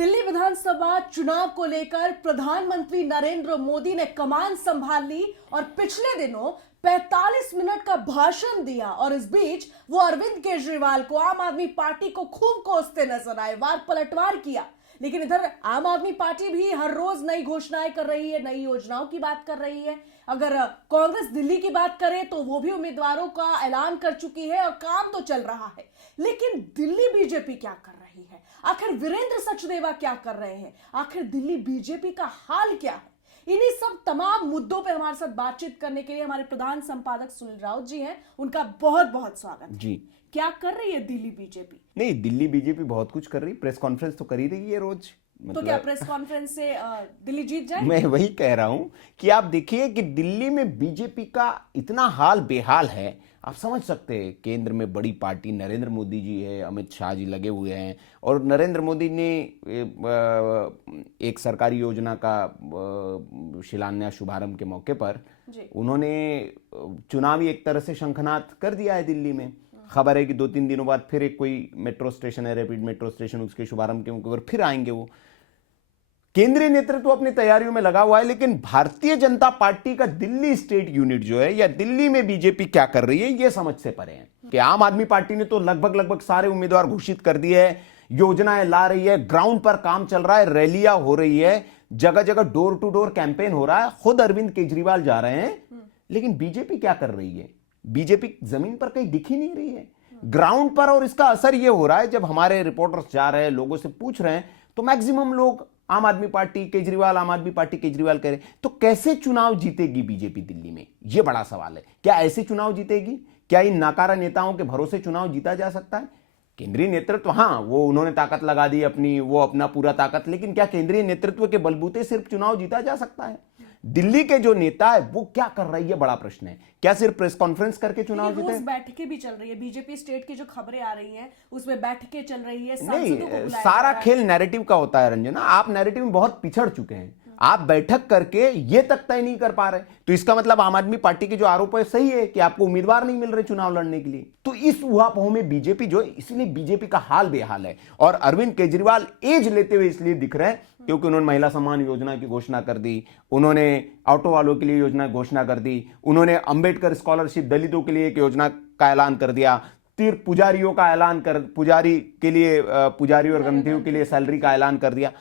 दिल्ली विधानसभा चुनाव को लेकर प्रधानमंत्री नरेंद्र मोदी ने कमान संभाल ली और पिछले दिनों 45 मिनट का भाषण दिया और इस बीच वो अरविंद केजरीवाल को, आम आदमी पार्टी को खूब कोसते नजर आए, वार पलटवार किया। लेकिन इधर आम आदमी पार्टी भी हर रोज नई घोषणाएं कर रही है, नई योजनाओं की बात कर रही है। अगर कांग्रेस दिल्ली की बात करे तो वो भी उम्मीदवारों का ऐलान कर चुकी है और काम तो चल रहा है। लेकिन दिल्ली बीजेपी क्या कर रही है? आखिर वीरेंद्र सचदेवा क्या कर रहे हैं? आखिर दिल्ली बीजेपी का हाल क्या है? इन्हीं सब तमाम मुद्दों पर हमारे साथ बातचीत करने के लिए हमारे प्रधान संपादक सुनील राउत जी हैं। उनका बहुत बहुत स्वागत है जी। क्या कर रही है दिल्ली बीजेपी? नहीं, दिल्ली बीजेपी बहुत कुछ कर रही, प्रेस कॉन्फ्रेंस तो कर ही रही है रोज। तो क्या प्रेस कॉन्फ्रेंस से दिल्ली जीत जाए? मैं वही कह रहा हूं कि आप देखिए कि दिल्ली में बीजेपी का इतना हाल बेहाल है, आप समझ सकते हैं। केंद्र में बड़ी पार्टी नरेंद्र मोदी जी है, अमित शाह जी लगे हुए हैं और नरेंद्र मोदी ने एक सरकारी योजना का शिलान्यास शुभारंभ के मौके पर उन्होंने चुनावी एक तरह से शंखनाद कर दिया है दिल्ली में। खबर है कि 2-3 दिनों बाद फिर एक कोई मेट्रो स्टेशन है, रैपिड मेट्रो स्टेशन, उसके शुभारंभ के मौके पर फिर आएंगे वो। केंद्रीय नेतृत्व अपनी तैयारियों में लगा हुआ है, लेकिन भारतीय जनता पार्टी का दिल्ली स्टेट यूनिट जो है या दिल्ली में बीजेपी क्या कर रही है ये समझ से परे है। कि आम आदमी पार्टी ने तो लगभग सारे उम्मीदवार घोषित कर दिए हैं, योजनाएं ला रही है, ग्राउंड पर काम चल रहा है, रैलियां हो रही है, जगह जगह डोर टू डोर कैंपेन हो रहा है, खुद अरविंद केजरीवाल जा रहे हैं। लेकिन बीजेपी क्या कर रही है? बीजेपी जमीन पर कहीं दिख ही नहीं रही है ग्राउंड पर। और इसका असर यह हो रहा है, जब हमारे रिपोर्टर्स जा रहे हैं, लोगों से पूछ रहे हैं, तो मैक्सिमम लोग आम आदमी पार्टी केजरीवाल, आम आदमी पार्टी केजरीवाल कह रहे हैं। तो कैसे चुनाव जीतेगी बीजेपी दिल्ली में? यह बड़ा सवाल है। क्या ऐसे चुनाव जीतेगी? क्या इन नाकारा नेताओं के भरोसे चुनाव जीता जा सकता है? केंद्रीय नेतृत्व, हाँ, वो उन्होंने ताकत लगा दी अपनी, वो अपना पूरा ताकत, लेकिन क्या केंद्रीय नेतृत्व के बलबूते सिर्फ चुनाव जीता जा सकता है? दिल्ली के जो नेता है वो क्या कर रही है, बड़ा प्रश्न है। क्या सिर्फ प्रेस कॉन्फ्रेंस करके चुनाव जीते? बैठकें भी चल रही है, बीजेपी स्टेट की जो खबरें आ रही हैं उसमें बैठकें चल रही है, नहीं, सारा खेल नैरेटिव का होता है रंजना। आप नैरेटिव में बहुत पिछड़ चुके हैं। आप बैठक करके ये तक तय नहीं कर पा रहे, तो इसका मतलब आम आदमी पार्टी के जो आरोप है सही है कि आपको उम्मीदवार नहीं मिल रहे चुनाव लड़ने के लिए। तो इस ऊहापोह में बीजेपी जो है, इसलिए बीजेपी का हाल बेहाल है। और अरविंद केजरीवाल एज लेते हुए इसलिए दिख रहे हैं क्योंकि उन्होंने महिला सम्मान योजना की घोषणा कर दी, उन्होंने ऑटो वालों के लिए योजना घोषणा कर दी, उन्होंने अंबेडकर स्कॉलरशिप दलितों के लिए एक योजना का ऐलान कर दिया, तीर्थ पुजारियों का ऐलान कर, पुजारी के लिए, पुजारी और ग्रंथियों के लिए सैलरी का ऐलान कर दिया।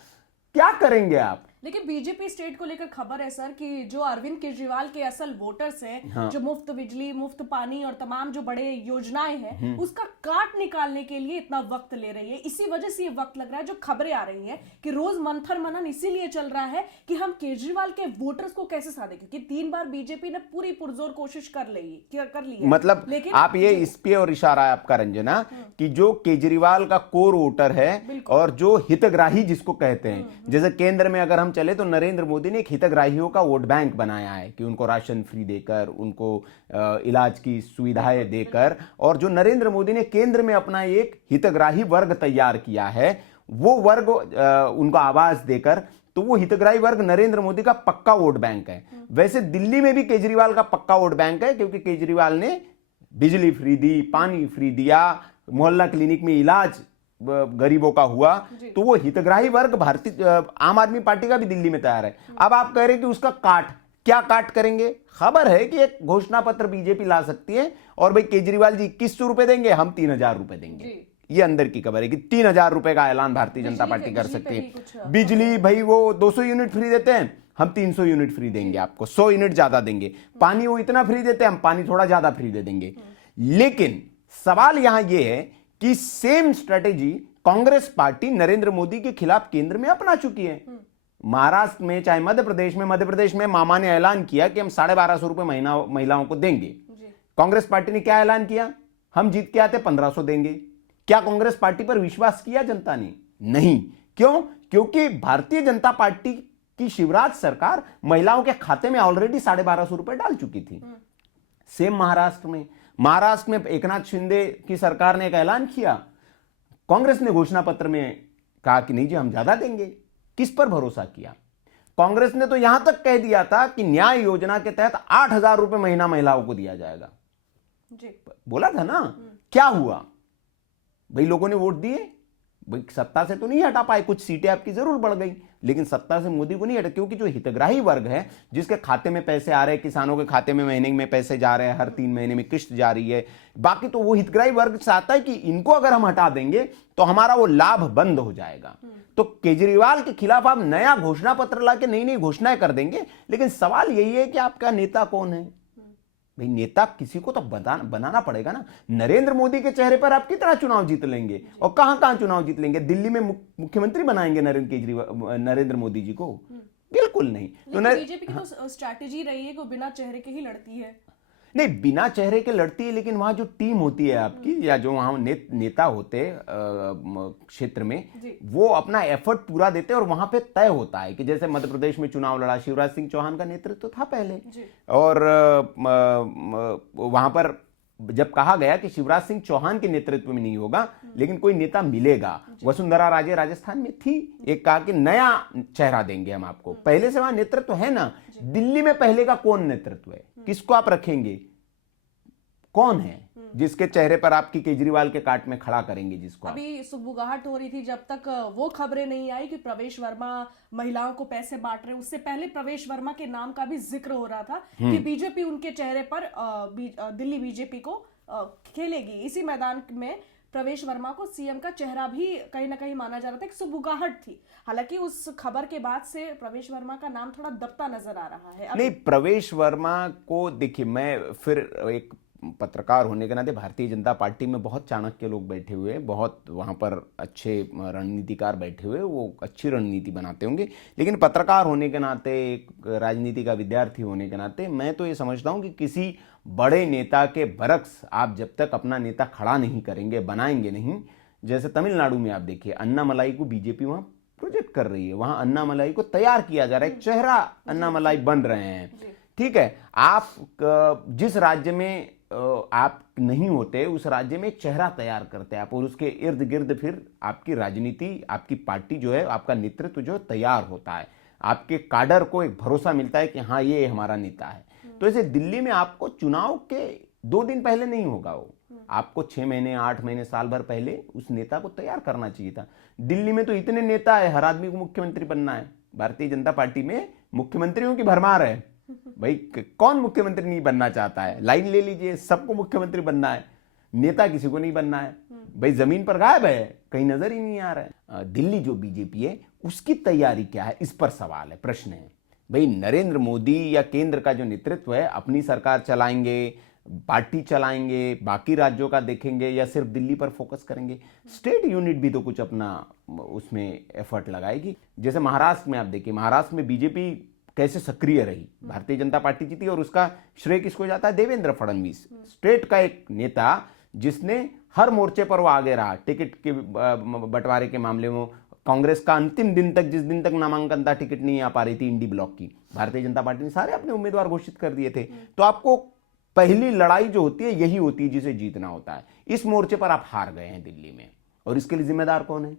क्या करेंगे आप? लेकिन बीजेपी स्टेट को लेकर खबर है सर कि जो अरविंद केजरीवाल के असल वोटर्स हैं, हाँ। जो मुफ्त बिजली, मुफ्त पानी और तमाम जो बड़े योजनाएं हैं उसका काट निकालने के लिए इतना वक्त ले रही है। इसी वजह से ये वक्त लग रहा है। जो खबरें आ रही हैं कि रोज मंथन मनन इसीलिए चल रहा है कि हम केजरीवाल के वोटर्स को कैसे साधे, क्योंकि 3 बार बीजेपी ने पूरी पुरजोर कोशिश कर ली है। मतलब लेकिन आप ये इस पे और इशारा है आपका रंजना कि जो केजरीवाल का कोर वोटर है और जो हितग्राही जिसको कहते हैं, जैसे केंद्र में अगर चले तो नरेंद्र मोदी ने एक हितग्राहियों का वोट बैंक बनाया है कि उनको राशन फ्री देकर, उनको इलाज की सुविधाएं देकर, और जो नरेंद्र मोदी ने केंद्र में अपना एक हितग्राही वर्ग तैयार किया है, वो वर्ग उनको आवाज देकर, तो वो हितग्राही वर्ग नरेंद्र मोदी का पक्का वोट बैंक है। वैसे दिल्ली में भी केजरीवाल का पक्का वोट बैंक है, क्योंकि केजरीवाल ने बिजली फ्री दी, पानी फ्री दिया, मोहल्ला क्लिनिक में इलाज गरीबों का हुआ, तो वो हितग्राही वर्ग भारतीय आम आदमी पार्टी का भी दिल्ली में तैयार है। अब आप कह रहे हैं कि उसका क्या काट करेंगे? खबर है कि एक घोषणा पत्र बीजेपी ला सकती है और भाई केजरीवाल जी 2100 रुपए देंगे, हम 3000 रुपए देंगे। ये अंदर की खबर है कि 3000 रुपए का ऐलान भारतीय जनता पार्टी कर सकती है। बिजली भाई वो 200 यूनिट फ्री देते हैं, हम 300 यूनिट फ्री देंगे आपको, 100 यूनिट ज्यादा देंगे। पानी वो इतना फ्री देते हैं, हम पानी थोड़ा ज्यादा फ्री दे देंगे। लेकिन सवाल यहां यह है कि same strategy Congress party Narendra Modi के खिलाफ केंद्र में अपना चुकी है। महाराष्ट्र में, चाहे मध्य प्रदेश में मामा ने ऐलान किया कि हम 1250 रुपए महीना महिलाओं को देंगे। कांग्रेस पार्टी ने क्या ऐलान किया? हम जीत के आते 1500 देंगे। क्या कांग्रेस पार्टी पर विश्वास किया जनता ने? नहीं। क्यों? क्योंकि भारतीय जनता पार्टी की शिवराज सरकार महिलाओं के खाते में ऑलरेडी 1250 रुपए डाल चुकी थी। सेम महाराष्ट्र में एकनाथ शिंदे की सरकार ने एक ऐलान किया, कांग्रेस ने घोषणा पत्र में कहा कि नहीं जी हम ज्यादा देंगे। किस पर भरोसा किया? कांग्रेस ने तो यहां तक कह दिया था कि न्याय योजना के तहत 8000 रुपए महीना महिलाओं को दिया जाएगा जी। बोला था ना। क्या हुआ भाई? लोगों ने वोट दिए, भाई सत्ता से तो नहीं हटा पाए, कुछ सीटें आपकी जरूर बढ़ गई, लेकिन सत्ता से मोदी को नहीं हटा, क्योंकि जो हितग्राही वर्ग है, जिसके खाते में पैसे आ रहे हैं, किसानों के खाते में महीने में पैसे जा रहे हैं, हर 3 महीने में किस्त जा रही है, बाकी तो वो हितग्राही वर्ग चाहता है कि इनको अगर हम हटा देंगे तो हमारा वो लाभ बंद हो जाएगा। तो केजरीवाल के खिलाफ आप नया घोषणा पत्र लाके नई नई घोषणाएं कर देंगे, लेकिन सवाल यही है कि आपका नेता कौन है। भाई नेता किसी को तो बनाना पड़ेगा ना। नरेंद्र मोदी के चेहरे पर आप कितना चुनाव जीत लेंगे, और कहां कहां चुनाव जीत लेंगे? दिल्ली में मुख्यमंत्री बनाएंगे नरेंद्र मोदी जी को? बिल्कुल नहीं। तो बीजेपी की तो स्ट्रैटेजी रही है कि बिना चेहरे के ही लड़ती है। नहीं, बिना चेहरे के लड़ती है, लेकिन वहां जो टीम होती है आपकी, या जो वहां नेता होते क्षेत्र में, वो अपना एफर्ट पूरा देते हैं, और वहां पे तय होता है कि जैसे मध्य प्रदेश में चुनाव लड़ा, शिवराज सिंह चौहान का नेतृत्व था पहले, और वहां पर जब कहा गया कि शिवराज सिंह चौहान के नेतृत्व में नहीं होगा, लेकिन कोई नेता मिलेगा, वसुंधरा राजे राजस्थान में थी, एक कहा कि नया चेहरा देंगे हम आपको, पहले से वहां नेतृत्व है ना। दिल्ली में पहले का कौन नेतृत्व है? किसको आप रखेंगे? कौन है जिसके चेहरे पर आपकी केजरीवाल के काट में खड़ा करेंगे जिसको? अभी सुगबुगाहट हो रही थी जब तक वो खबरें नहीं आई कि प्रवेश वर्मा महिलाओं को पैसे बांट रहे, उससे पहले प्रवेश वर्मा के नाम का भी जिक्र हो रहा था कि बीजेपी उनके चेहरे पर दिल्ली बीजेपी को खेलेगी। इसी मैदान में प्रवेश वर्मा को सीएम का चेहरा भी कहीं ना कहीं माना जा रहा था, एक सुगबुगाहट थी। हालांकि उस खबर के बाद से प्रवेश वर्मा का नाम थोड़ा दबता नजर आ रहा है। नहीं, प्रवेश वर्मा को देखिए, मैं फिर एक पत्रकार होने के नाते, भारतीय जनता पार्टी में बहुत चाणक्य लोग बैठे हुए हैं, बहुत वहाँ पर अच्छे रणनीतिकार बैठे हुए, वो अच्छी रणनीति बनाते होंगे, लेकिन पत्रकार होने के नाते, एक राजनीति का विद्यार्थी होने के नाते, मैं तो ये समझता हूँ कि किसी बड़े नेता के बरक्स आप जब तक अपना नेता खड़ा नहीं करेंगे, बनाएंगे नहीं। जैसे तमिलनाडु में आप देखिए, अन्नामलाई को बीजेपी वहाँ प्रोजेक्ट कर रही है, वहाँ अन्नामलाई को तैयार किया जा रहा है, एक चेहरा अन्नामलाई बन रहे हैं। ठीक है, आप जिस राज्य में आप नहीं होते, उस राज्य में एक चेहरा तैयार करते हैं आप, और उसके इर्द गिर्द फिर आपकी राजनीति, आपकी पार्टी जो है, आपका नेतृत्व जो है तैयार होता है, आपके काडर को एक भरोसा मिलता है कि हाँ ये हमारा नेता है। तो ऐसे दिल्ली में आपको चुनाव के 2 दिन पहले नहीं होगा, वो आपको 6 महीने, 8 महीने, साल भर पहले उस नेता को तैयार करना चाहिए था। दिल्ली में तो इतने नेता है, हर आदमी को मुख्यमंत्री बनना है। भारतीय जनता पार्टी में मुख्यमंत्रियों की भरमार है भाई, कौन मुख्यमंत्री नहीं बनना चाहता है? लाइन ले लीजिए, सबको मुख्यमंत्री बनना है, नेता किसी को नहीं बनना है। भाई जमीन पर गायब है, कहीं नजर ही नहीं आ रहा है। दिल्ली जो बीजेपी है उसकी तैयारी क्या है, इस पर सवाल है, प्रश्न है। भाई नरेंद्र मोदी या केंद्र का जो नेतृत्व है, अपनी सरकार चलाएंगे, पार्टी चलाएंगे, बाकी राज्यों का देखेंगे, या सिर्फ दिल्ली पर फोकस करेंगे? स्टेट यूनिट भी तो कुछ अपना उसमें एफर्ट लगाएगी। जैसे महाराष्ट्र में आप देखिए, महाराष्ट्र में बीजेपी कैसे सक्रिय रही, भारतीय जनता पार्टी जीती, और उसका श्रेय किसको जाता है? देवेंद्र फडणवीस, स्टेट का एक नेता जिसने हर मोर्चे पर वो आगे रहा। टिकट के बंटवारे के मामले में कांग्रेस का अंतिम दिन तक, जिस दिन तक नामांकन था, टिकट नहीं आ पा रही थी इंडी ब्लॉक की, भारतीय जनता पार्टी ने सारे अपने उम्मीदवार घोषित कर दिए थे। तो आपको पहली लड़ाई जो होती है यही होती है जिसे जीतना होता है। इस मोर्चे पर आप हार गए हैं दिल्ली में, और इसके लिए जिम्मेदार कौन है?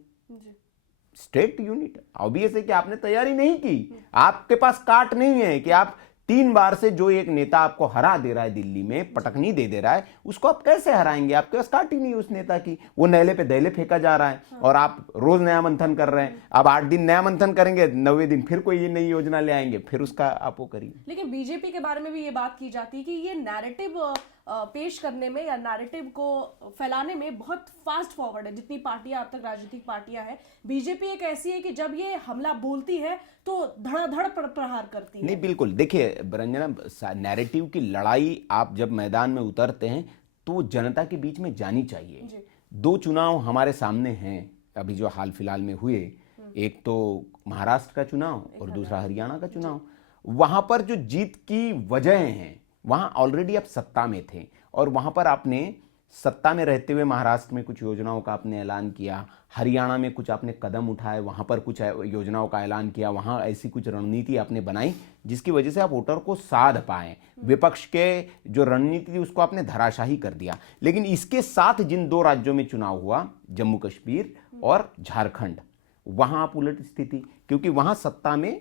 State unit. ऑब्वियस है कि आपने तैयारी नहीं की, आपके पास काट नहीं है कि आप 3 बार से जो एक नेता आपको हरा दे रहा है दिल्ली में, पटकनी दे रहा है, उसको आप कैसे हराएंगे? आपके पास काट ही नहीं उस नेता की, वो नैले पे दैले फेंका जा रहा है, और आप रोज नया मंथन कर रहे हैं। अब 8 दिन नया मंथन करेंगे, 9वें दिन फिर कोई नई योजना ले आएंगे, फिर उसका आप वो करिए। लेकिन बीजेपी के बारे में भी ये बात की जाती है कि ये नैरेटिव पेश करने में या नैरेटिव को फैलाने में बहुत फास्ट फॉरवर्ड है। जितनी पार्टियां अब तक राजनीतिक पार्टियां हैं, बीजेपी एक ऐसी है कि जब ये हमला बोलती है तो धड़ाधड़ प्रहार करती है। नहीं, बिल्कुल। देखिए रंजना, नैरेटिव की लड़ाई आप जब मैदान में उतरते हैं तो जनता के बीच में जानी चाहिए। 2 चुनाव हमारे सामने हैं अभी जो हाल फिलहाल में हुए, एक तो महाराष्ट्र का चुनाव और दूसरा हरियाणा का चुनाव। वहां पर जो जीत की वजह हैं, वहां ऑलरेडी आप सत्ता में थे, और वहां पर आपने सत्ता में रहते हुए महाराष्ट्र में कुछ योजनाओं का आपने ऐलान किया, हरियाणा में कुछ आपने कदम उठाए, वहां पर कुछ योजनाओं का ऐलान किया, वहां ऐसी कुछ रणनीति आपने बनाई जिसकी वजह से आप वोटर को साध पाए। विपक्ष के जो रणनीति थी उसको आपने धराशाही कर दिया। लेकिन इसके साथ जिन 2 राज्यों में चुनाव हुआ, जम्मू कश्मीर और झारखंड, वहां आप उलट स्थिति, क्योंकि वहां सत्ता में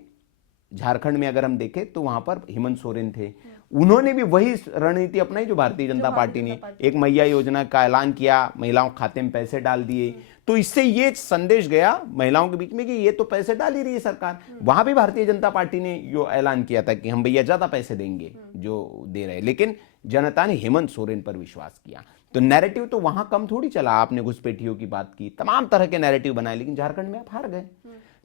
झारखंड में अगर हम देखें तो वहां पर हेमंत सोरेन थे, उन्होंने भी वही रणनीति अपनाई जो भारतीय जनता पार्टी ने, एक मैया योजना का ऐलान किया, महिलाओं के खाते में पैसे डाल दिए। तो इससे ये संदेश गया महिलाओं के बीच में कि ये तो पैसे डाल ही रही है सरकार। वहां भी भारतीय जनता पार्टी ने जो ऐलान किया था कि हम भैया ज्यादा पैसे देंगे जो दे रहे, लेकिन जनता ने हेमंत सोरेन पर विश्वास किया। तो नैरेटिव तो वहां कम थोड़ी चला, आपने घुसपैठियों की बात की, तमाम तरह के नैरेटिव बनाए, लेकिन झारखंड में आप हार गए।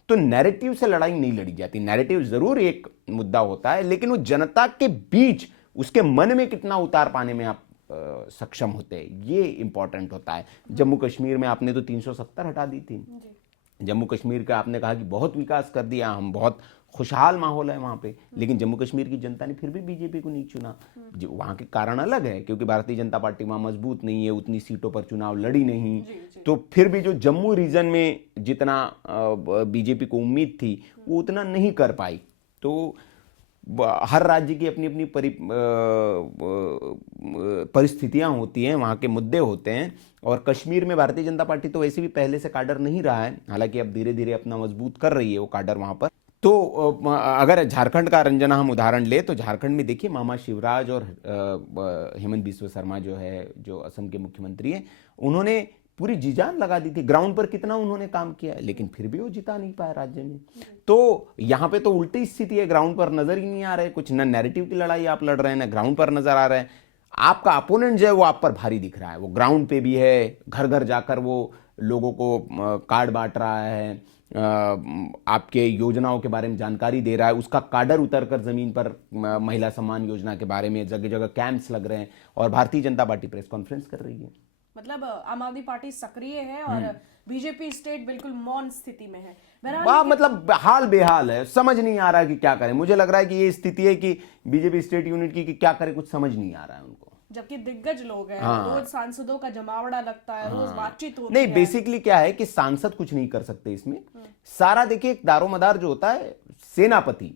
तो नैरेटिव से लड़ाई नहीं लड़ी जाती, नैरेटिव जरूर एक मुद्दा होता है, लेकिन वो जनता के बीच उसके मन में कितना उतार पाने में आप सक्षम होते हैं, ये इंपॉर्टेंट होता है। जम्मू कश्मीर में आपने तो 370 हटा दी थी, जम्मू कश्मीर का आपने कहा कि बहुत विकास कर दिया, हम बहुत खुशहाल माहौल है वहां पे, लेकिन जम्मू कश्मीर की जनता ने फिर भी बीजेपी को नहीं चुना। जो वहां के कारण अलग है, क्योंकि भारतीय जनता पार्टी वहां मजबूत नहीं है, उतनी सीटों पर चुनाव लड़ी नहीं, तो फिर भी जो जम्मू रीजन में जितना बीजेपी को उम्मीद थी वो उतना नहीं कर पाई। तो हर राज्य की अपनी अपनी परिस्थितियां होती हैं, वहाँ के मुद्दे होते हैं, और कश्मीर में भारतीय जनता पार्टी तो वैसे भी पहले से काडर नहीं रहा है, हालांकि अब धीरे धीरे अपना मजबूत कर रही है वो काडर वहाँ पर। तो अगर झारखंड का रंजना हम उदाहरण ले तो झारखंड में देखिए मामा शिवराज और हेमंत बिस्वा शर्मा जो है, जो असम के मुख्यमंत्री हैं, उन्होंने पूरी जी जान लगा दी थी, ग्राउंड पर कितना उन्होंने काम किया, लेकिन फिर भी वो जिता नहीं पाया राज्य में। तो यहाँ पे तो उल्टी स्थिति है, ग्राउंड पर नजर ही नहीं आ रहे कुछ, ना नैरेटिव की लड़ाई आप लड़ रहे हैं, ना ग्राउंड पर नजर आ रहे हैं। आपका अपोनेंट जो है वो आप पर भारी दिख रहा है, वो ग्राउंड पे भी है, घर घर जाकर वो लोगों को कार्ड बांट रहा है, आपके योजनाओं के बारे में जानकारी दे रहा है, उसका काडर उतर कर जमीन पर महिला सम्मान योजना के बारे में जगह जगह कैंप्स लग रहे हैं, और Bharatiya Janata party press conference कर रही है। मतलब आम आदमी पार्टी सक्रिय है और बीजेपी स्टेट बिल्कुल मौन स्थिति में है। मतलब हाल बेहाल है, समझ नहीं आ रहा है कि क्या करें। मुझे लग रहा है कि ये स्थिति है कि बीजेपी स्टेट यूनिट की कि क्या करे, कुछ समझ नहीं आ रहा है उनको, जबकि दिग्गज लोग हैं, रोज सांसदों का जमावड़ा लगता है, रोज बातचीत होती है। नहीं, बेसिकली क्या है कि सांसद कुछ नहीं कर सकते इसमें, सारा देखिए दारोमदार जो होता है सेनापति,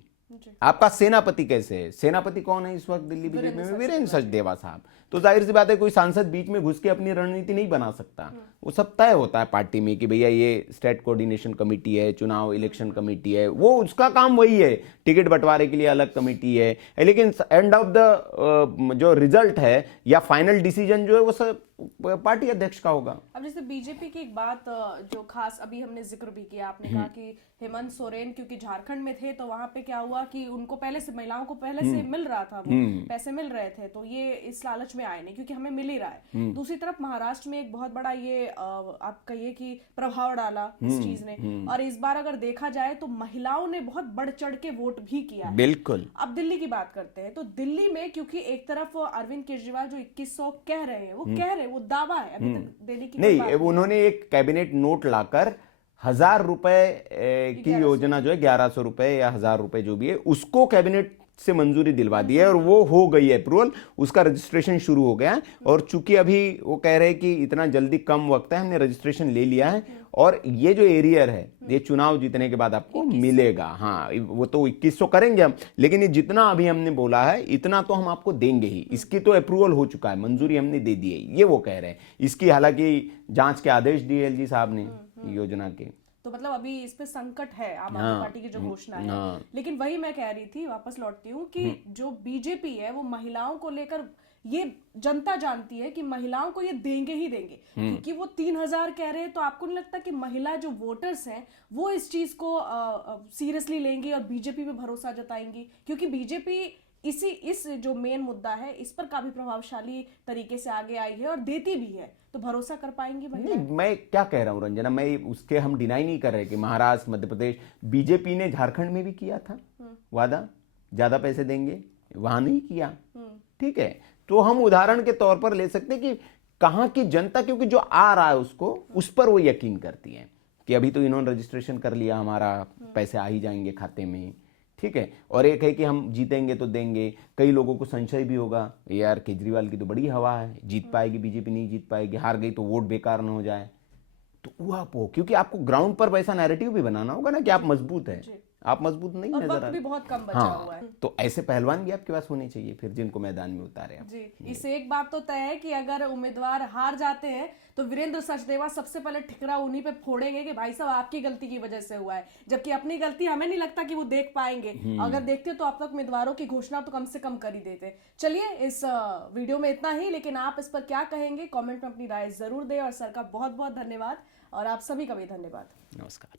आपका सेनापति कैसे है, सेनापति कौन है इस वक्त दिल्ली बीजेपी में, वीरेंद्र सचदेवा साहब। तो जाहिर सी बात है कोई सांसद बीच में घुस के अपनी रणनीति नहीं बना सकता, वो सब तय होता है पार्टी में कि भैया ये स्टेट कोऑर्डिनेशन कमेटी है, चुनाव इलेक्शन कमेटी है, वो उसका काम वही है, टिकट बंटवारे के लिए अलग कमेटी है, लेकिन एंड ऑफ द जो रिजल्ट है या फाइनल डिसीजन जो है वो सब पार्टी अध्यक्ष का होगा। अब जैसे बीजेपी की एक बात जो खास अभी हमने जिक्र भी किया, आपने कहा कि हेमंत सोरेन क्योंकि झारखंड में थे तो वहां पे क्या हुआ कि उनको पहले से महिलाओं को पहले से मिल रहा था, वो पैसे मिल रहे थे, तो ये इस लालच में आए नहीं क्योंकि हमें मिल ही रहा है। दूसरी तरफ महाराष्ट्र में एक बहुत बड़ा ये आप कहिए कि प्रभाव डाला इस चीज ने, और इस बार अगर देखा जाए तो महिलाओं ने बहुत बढ़ चढ़ के वोट भी किया है। बिल्कुल। अब दिल्ली की बात करते हैं, तो दिल्ली में क्योंकि एक तरफ अरविंद केजरीवाल जो 2100 कह रहे हैं, वो कह रहे हैं, वो दावा है, अभी तक देने की नहीं, उन्होंने एक कैबिनेट नोट लाकर 1000 रुपए की योजना जो है 1100 रुपए या 1000 रुपए जो भी है उसको कैबिनेट से मंजूरी दिलवा दी है, और वो हो गई है अप्रूवल, उसका रजिस्ट्रेशन शुरू हो गया है। और चूंकि अभी वो कह रहे हैं कि इतना जल्दी कम वक्त है, हमने रजिस्ट्रेशन ले लिया है, और ये जो एरियर है ये चुनाव जीतने के बाद आपको मिलेगा। हाँ, वो तो 2100 करेंगे हम, लेकिन ये जितना अभी हमने बोला है इतना तो हम आपको देंगे ही, इसकी तो अप्रूवल हो चुका है, मंजूरी हमने दे दी है, ये वो कह रहे हैं। इसकी हालांकि जांच के आदेश दिए एलजी साहब ने योजना के, तो मतलब अभी इस पे संकट है आम आदमी पार्टी की जो घोषणा है। लेकिन वही मैं कह रही थी, वापस लौटती हूँ कि जो बीजेपी है वो महिलाओं को लेकर, ये जनता जानती है कि महिलाओं को ये देंगे ही देंगे, क्योंकि वो 3000 कह रहे हैं, तो आपको नहीं लगता कि महिला जो वोटर्स हैं वो इस चीज को सीरियसली लेंगी और बीजेपी पे भरोसा जताएंगी, क्योंकि बीजेपी इस जो मेन मुद्दा है इस पर काफी प्रभावशाली तरीके से आगे आई है और देती भी है, तो भरोसा कर पाएंगी महिला? नहीं, मैं क्या कह रहा हूँ रंजना, मैं उसके हम डिनाई नहीं कर रहे कि महाराष्ट्र, मध्य प्रदेश, बीजेपी ने झारखंड में भी किया था वादा, ज्यादा पैसे देंगे, वहां नहीं किया, ठीक है। तो हम उदाहरण के तौर पर ले सकते हैं कि कहां की जनता, क्योंकि जो आ रहा है उसको, उस पर वो यकीन करती है कि अभी तो इन्होंने रजिस्ट्रेशन कर लिया, हमारा पैसे आ ही जाएंगे खाते में, ठीक है। और एक है कि हम जीतेंगे तो देंगे। कई लोगों को संशय भी होगा, यार केजरीवाल की तो बड़ी हवा है, जीत पाएगी बीजेपी, नहीं जीत पाएगी, हार गई तो वोट बेकार ना हो जाए, तो वो आप हो, क्योंकि आपको ग्राउंड पर वैसा नैरेटिव भी बनाना होगा ना कि आप मजबूत है, आप मजबूत नहीं और नजर वक्त आ भी रहे। बहुत कम बचा हुआ है। तो ऐसे पहलवान भी आपके पास होने चाहिए फिर, जिनको मैदान में उतारे आप। जी, इससे एक बात तो तय है कि अगर उम्मीदवार हार जाते हैं तो वीरेंद्र सचदेवा सबसे पहले ठिकरा उन्हीं पे फोड़ेंगे कि भाई साहब आपकी गलती की वजह से हुआ है, जबकि अपनी गलती हमें नहीं लगता कि वो देख पाएंगे। अगर देखते तो आप तक उम्मीदवारों की घोषणा तो कम से कम कर ही देते। चलिए, इस वीडियो में इतना ही, लेकिन आप इस पर क्या कहेंगे कमेंट में अपनी राय जरूर दें। और सर का बहुत बहुत धन्यवाद और आप सभी का भी धन्यवाद। नमस्कार।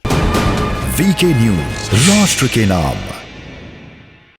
वीके न्यूज, राष्ट्र के नाम।